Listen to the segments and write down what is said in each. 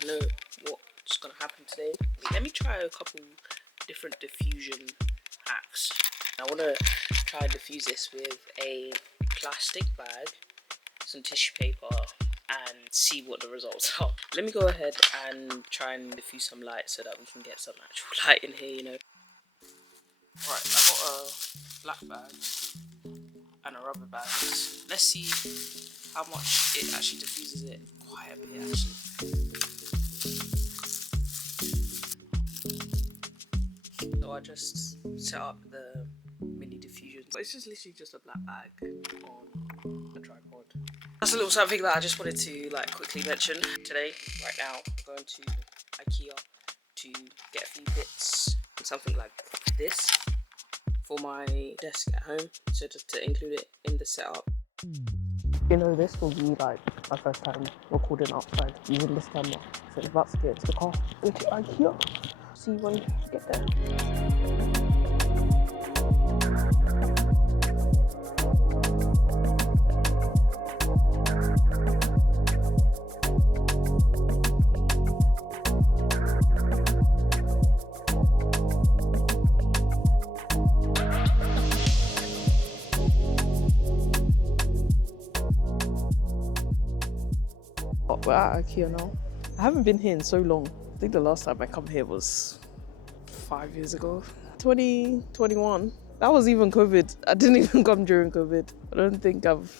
to know what's gonna happen today. Let me try a couple different diffusion hacks. I want to try and diffuse this with a plastic bag, some tissue paper, and see what the results are. Let me go ahead and try and diffuse some light so that we can get some actual light in here, you know. Right, I got a black bag and a rubber band. Let's see how much it actually diffuses it. Quite a bit actually. So I just set up the mini diffusion. But it's just literally just a black bag on a tripod. That's a little something that I just wanted to like quickly mention today. Right now, I'm going to IKEA to get a few bits, something like this for my desk at home, so just to include it in the setup. You know, this will be like my first time recording outside using this camera, so it's about to get to the car, go to IKEA, see when we get there. We're at IKEA now. I haven't been here in so long. I think the last time I come here was 5 years ago. 2021. That was even COVID. I didn't even come during COVID. I don't think I've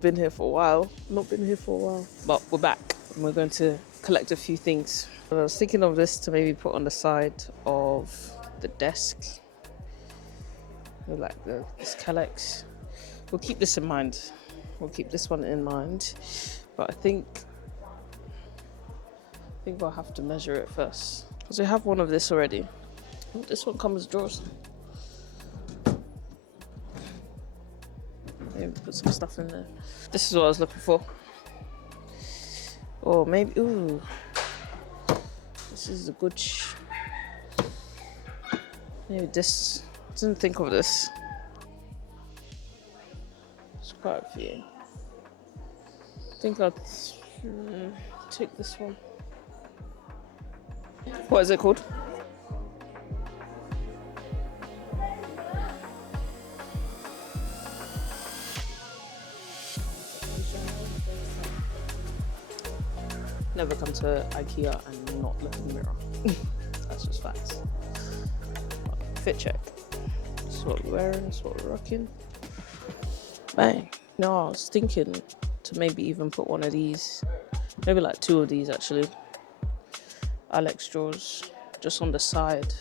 been here for a while. Not been here for a while. But we're back and we're going to collect a few things. I was thinking of this to maybe put on the side of the desk. Like this calyx. We'll keep this in mind. We'll keep this one in mind. But I think I'll have to measure it first, because we have one of this already. Oh, this one comes with drawers. Maybe put some stuff in there. This is what I was looking for. Or maybe, ooh, this is a good. Maybe this. Didn't think of this. It's quite a few. I think I'll take this one. What is it called? Never come to IKEA and not look in the mirror. That's just facts. Fit check. This is what we're wearing, this is what we're rocking. Bang. No, I was thinking to maybe even put one of these, maybe like two of these actually. Alex drawers just on the side,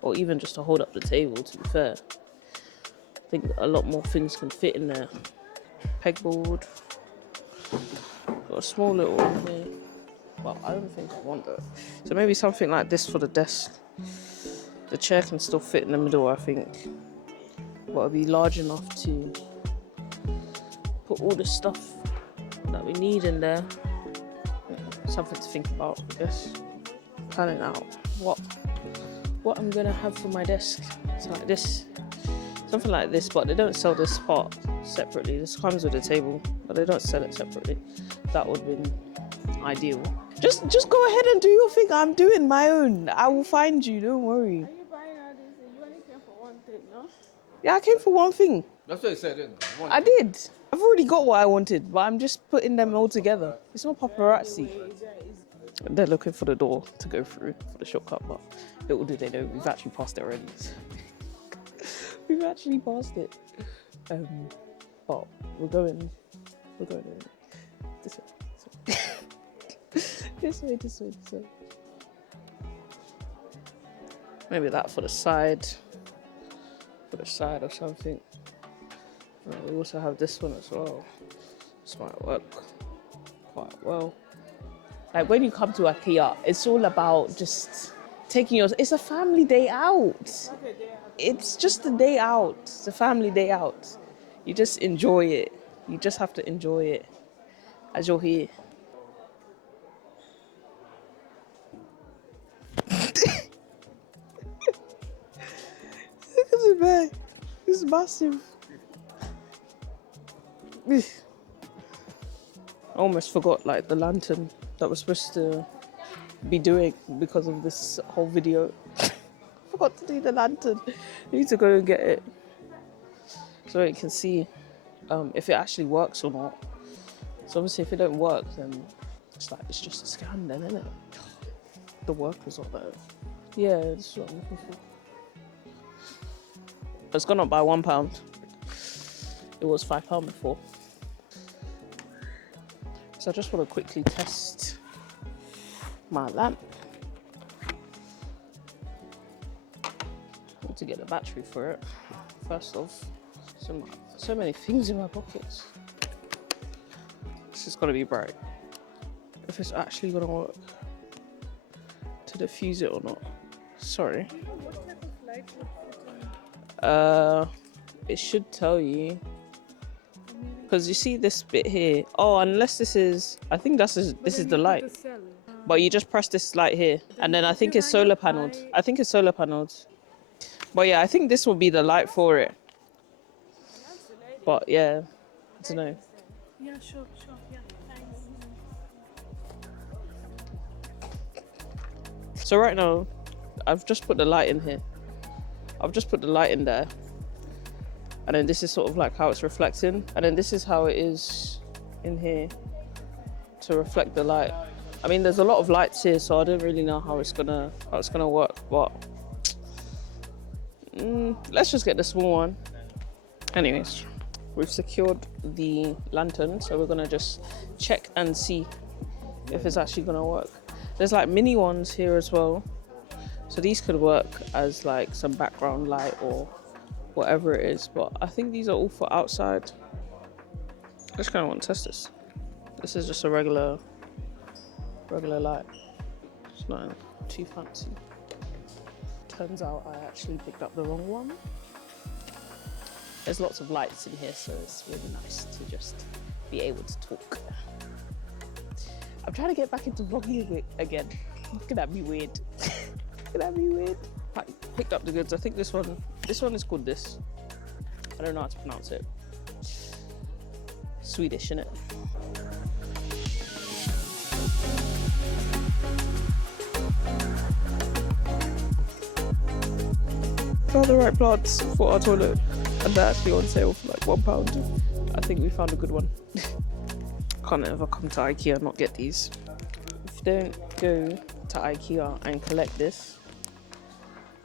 or even just to hold up the table, to be fair. I think a lot more things can fit in there. Pegboard. Got a small little one here. Well, I don't think I want that. So maybe something like this for the desk. The chair can still fit in the middle, I think. But it'll be large enough to put all the stuff that we need in there. Something to think about, I guess. Planning out what I'm gonna have for my desk. It's like this, something like this, but they don't sell this part separately. This comes with the table, but they don't sell it separately. That would have been ideal. Just go ahead and do your thing. I'm doing my own. I will find you, don't worry. Are you buying all this? You only came for one thing, no? Yeah, I came for one thing. That's what you said, didn't you? I did. I've already got what I wanted, but I'm just putting them all together. It's not paparazzi. They're looking for the door to go through for the shortcut, but little do they know we've actually passed it already. We've actually passed it. But we're going this way. This way. Maybe that for the side or something. We also have this one as well. This might work quite well. Like when you come to IKEA, it's all about just taking it's a family day out. It's just a day out. It's a family day out. You just enjoy it. You just have to enjoy it as you're here. Look at the bag. It's massive. I almost forgot like the lantern that was supposed to be doing because of this whole video. Forgot to do the lantern. I need to go and get it so you can see if it actually works or not. So obviously if it don't work, then it's just a scam then, isn't it? The workers are there. Yeah, this is what I'm looking for. It's gone up by £1. It was £5 before. So I just want to quickly test my lamp. I need to get the battery for it. First off, so many things in my pockets. This is gonna be bright. If it's actually gonna work to diffuse it or not. Sorry. What type of light would fit on? It should tell you. Because you see this bit here. Oh, unless this is, I think this is the light. But you just press this light here, and then I think it's solar panelled. I think it's solar panelled. But yeah, I think this will be the light for it. But yeah, I don't know. Yeah, sure, yeah, thanks. So right now, I've just put the light in here. I've just put the light in there. And then this is sort of like how it's reflecting. And then this is how it is in here to reflect the light. I mean, there's a lot of lights here, so I don't really know how it's gonna work. But let's just get the small one. Anyways, we've secured the lantern, so we're gonna just check and see if it's actually gonna work. There's like mini ones here as well, so these could work as like some background light or whatever it is, but I think these are all for outside. I just kind of want to test this. This is just a regular light. It's not too fancy. Turns out I actually picked up the wrong one. There's lots of lights in here, so it's really nice to just be able to talk. I'm trying to get back into vlogging again. Could that be weird? Could that be weird? I picked up the goods. I think this one is called this. I don't know how to pronounce it. Swedish, innit? Found the right plants for our toilet, and they're actually on sale for like £1. I think we found a good one. Can't ever come to IKEA and not get these. If you don't go to IKEA and collect this,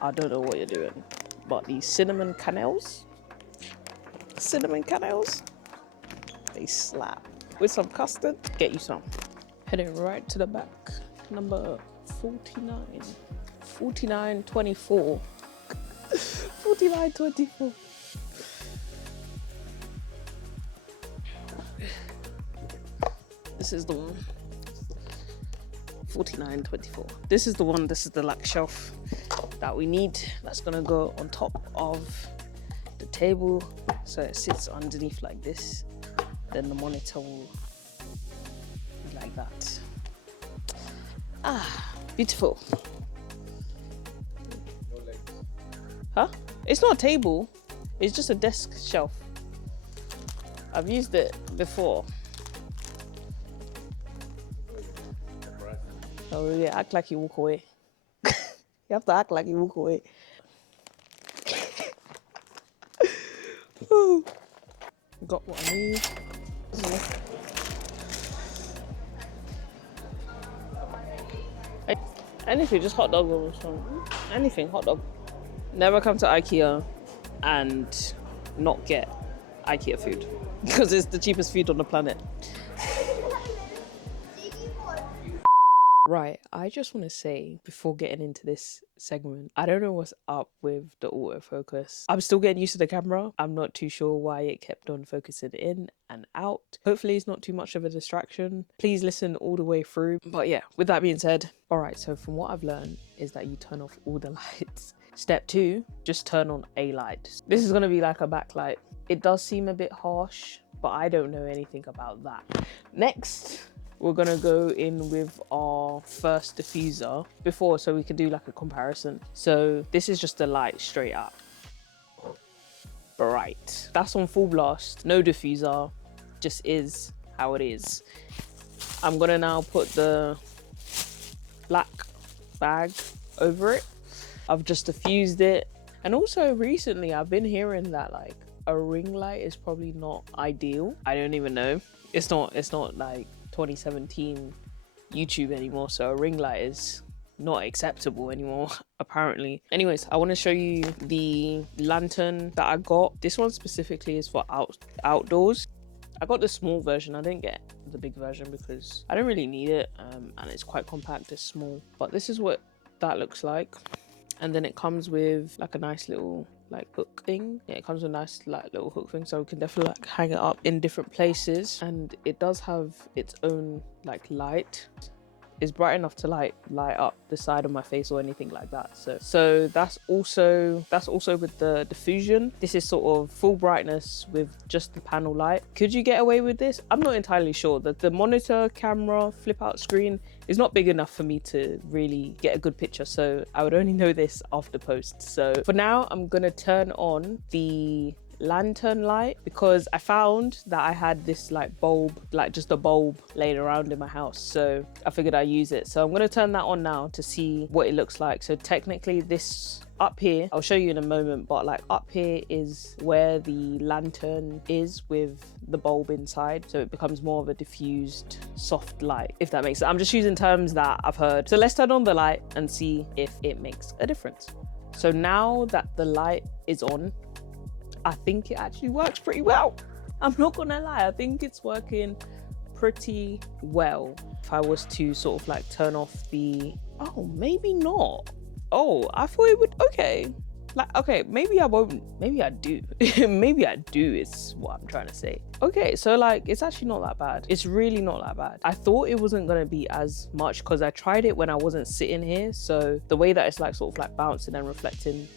I don't know what you're doing. But these cinnamon cannels, they slap. With some custard, get you some. Heading right to the back, number 49. 4924. 4924. This is the one. 4924. This is the one, this is the like shelf that we need. That's gonna go on top of the table. So it sits underneath like this. Then the monitor will be like that. Ah, beautiful. Huh? It's not a table. It's just a desk shelf. I've used it before. Oh yeah, act like you walk away. You have to act like you walk away. Got what I need. Anything, just hot dog or something. Anything, hot dog. Never come to IKEA and not get IKEA food because it's the cheapest food on the planet. Right, I just want to say before getting into this segment, I don't know what's up with the autofocus. I'm still getting used to the camera. I'm not too sure why it kept on focusing in and out. Hopefully it's not too much of a distraction. Please listen all the way through. But yeah, with that being said, all right, so from what I've learned is that you turn off all the lights. Step 2, just turn on a light. This is going to be like a backlight. It does seem a bit harsh, but I don't know anything about that. Next, we're gonna go in with our first diffuser before, so we can do like a comparison. So this is just the light straight up. Bright. That's on full blast, no diffuser, just is how it is. I'm gonna now put the black bag over it. I've just diffused it. And also recently I've been hearing that like a ring light is probably not ideal. I don't even know. It's not like 2017 YouTube anymore, so a ring light is not acceptable anymore apparently. Anyways, I want to show you the lantern that I got. This one specifically is for outdoors. I got the small version. I didn't get the big version because I don't really need it, and it's quite compact, it's small. But this is what that looks like. And then it comes with like a nice little like hook thing. Yeah, it comes with a nice like little hook thing, so we can definitely like hang it up in different places. And it does have its own like light. It's bright enough to light up the side of my face or anything like that. So that's also with the diffusion. This is sort of full brightness with just the panel light. Could you get away with this? I'm not entirely sure. That the monitor, camera, flip out screen is not big enough for me to really get a good picture, so I would only know this after post. So for now, I'm gonna turn on the lantern light because I found that I had this like bulb, like just a bulb laying around in my house, so I figured I'd use it. So I'm going to turn that on now to see what it looks like. So technically this up here, I'll show you in a moment, but like up here is where the lantern is with the bulb inside, so it becomes more of a diffused soft light, if that makes sense. I'm just using terms that I've heard. So let's turn on the light and see if it makes a difference. So now that the light is on, I think it actually works pretty well. I'm not gonna lie, I think it's working pretty well. If I was to sort of like turn off the, oh, maybe not. Oh, I thought it would, okay. Like, okay, maybe I won't, maybe I do. Maybe I do is what I'm trying to say. Okay, so like, it's actually not that bad. It's really not that bad. I thought it wasn't gonna be as much because I tried it when I wasn't sitting here. So the way that it's like sort of like bouncing and reflecting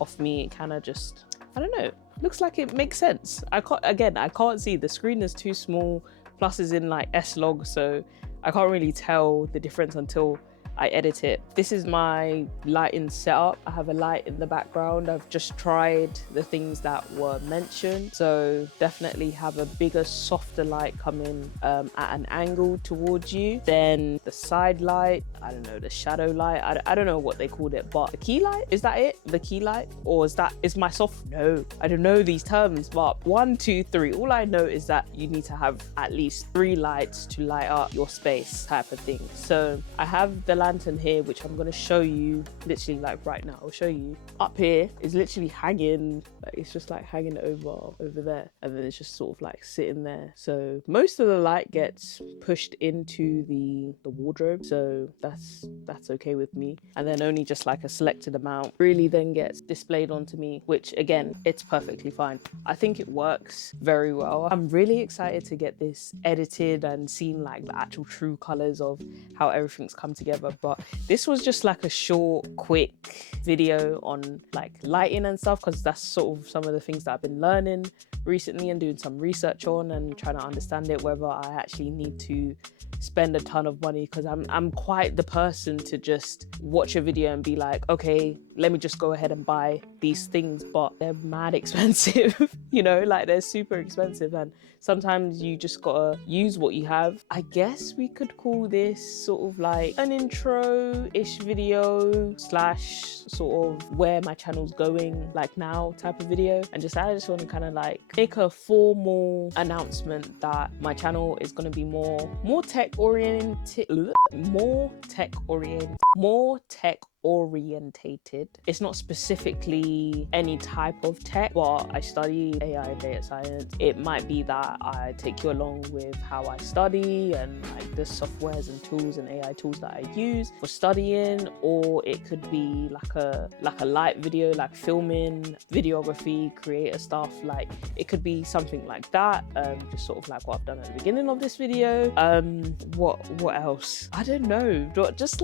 off me, it kind of just, I don't know, looks like it makes sense. I can't see, the screen is too small, plus is in like S-Log, so I can't really tell the difference until I edit it. This is my lighting setup. I have a light in the background. I've just tried the things that were mentioned. So definitely have a bigger, softer light coming at an angle towards you. Then the side light, I don't know, the shadow light. I don't know what they called it, but the key light, is that it? The key light? Or is my soft? No, I don't know these terms, but 1, 2, 3. All I know is that you need to have at least 3 lights to light up your space type of thing. So I have the lantern here, which I'm going to show you literally like right now. I'll show you. Up here is literally hanging, like it's just like hanging over there, and then it's just sort of like sitting there. So most of the light gets pushed into the wardrobe, so that's okay with me, and then only just like a selected amount really then gets displayed onto me, which again, it's perfectly fine. I think it works very well. I'm really excited to get this edited and seen like the actual true colors of how everything's come together. But this was just like a short, quick video on like lighting and stuff, because that's sort of some of the things that I've been learning recently and doing some research on and trying to understand it, whether I actually need to spend a ton of money, because I'm quite the person to just watch a video and be like, okay, let me just go ahead and buy these things, but they're mad expensive. You know, like they're super expensive, and sometimes you just gotta use what you have. I guess we could call this sort of like an intro-ish video slash sort of where my channel's going like now type of video, and I just want to kind of like make a formal announcement that my channel is going to be more tech orientated. It's not specifically any type of tech, but I study AI and data science. It might be that I take you along with how I study and like the softwares and tools and AI tools that I use for studying, or it could be like a light video, like filming, videography, creator stuff. Like it could be something like that, just sort of like what I've done at the beginning of this video. What else? I don't know, just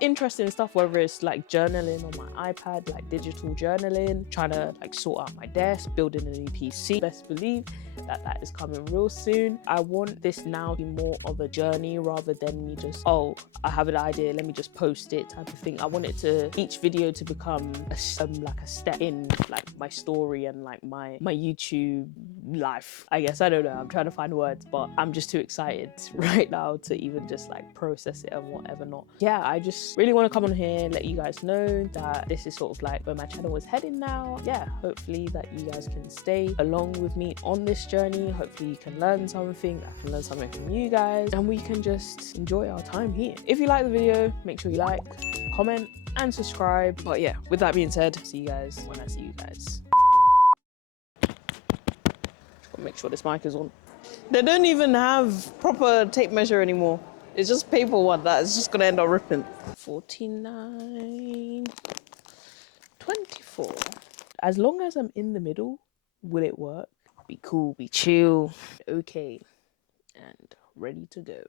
interesting stuff, whether it's like journaling on my iPad, like digital journaling, trying to like sort out my desk, building a new PC, best believe that is coming real soon. I want this now to be more of a journey rather than me just, oh, I have an idea, let me just post it type of thing. I want it to, each video to become like a step in like my story and like my YouTube life. I guess, I don't know, I'm trying to find words, but I'm just too excited right now to even just like process it and whatever not. Yeah, I just really want to come on here and let you guys know that this is sort of like where my channel is heading now. Yeah, hopefully that you guys can stay along with me on this journey. Hopefully you can learn something, I can learn something from you guys, and we can just enjoy our time here. If you like the video, make sure you like, comment and subscribe. But yeah, with that being said, see you guys when I see you guys. Make sure this mic is on. They don't even have proper tape measure anymore. It's just paper one that is just gonna end up ripping. 49, 24. As long as I'm in the middle, will it work? Be cool, be chill, okay, and ready to go.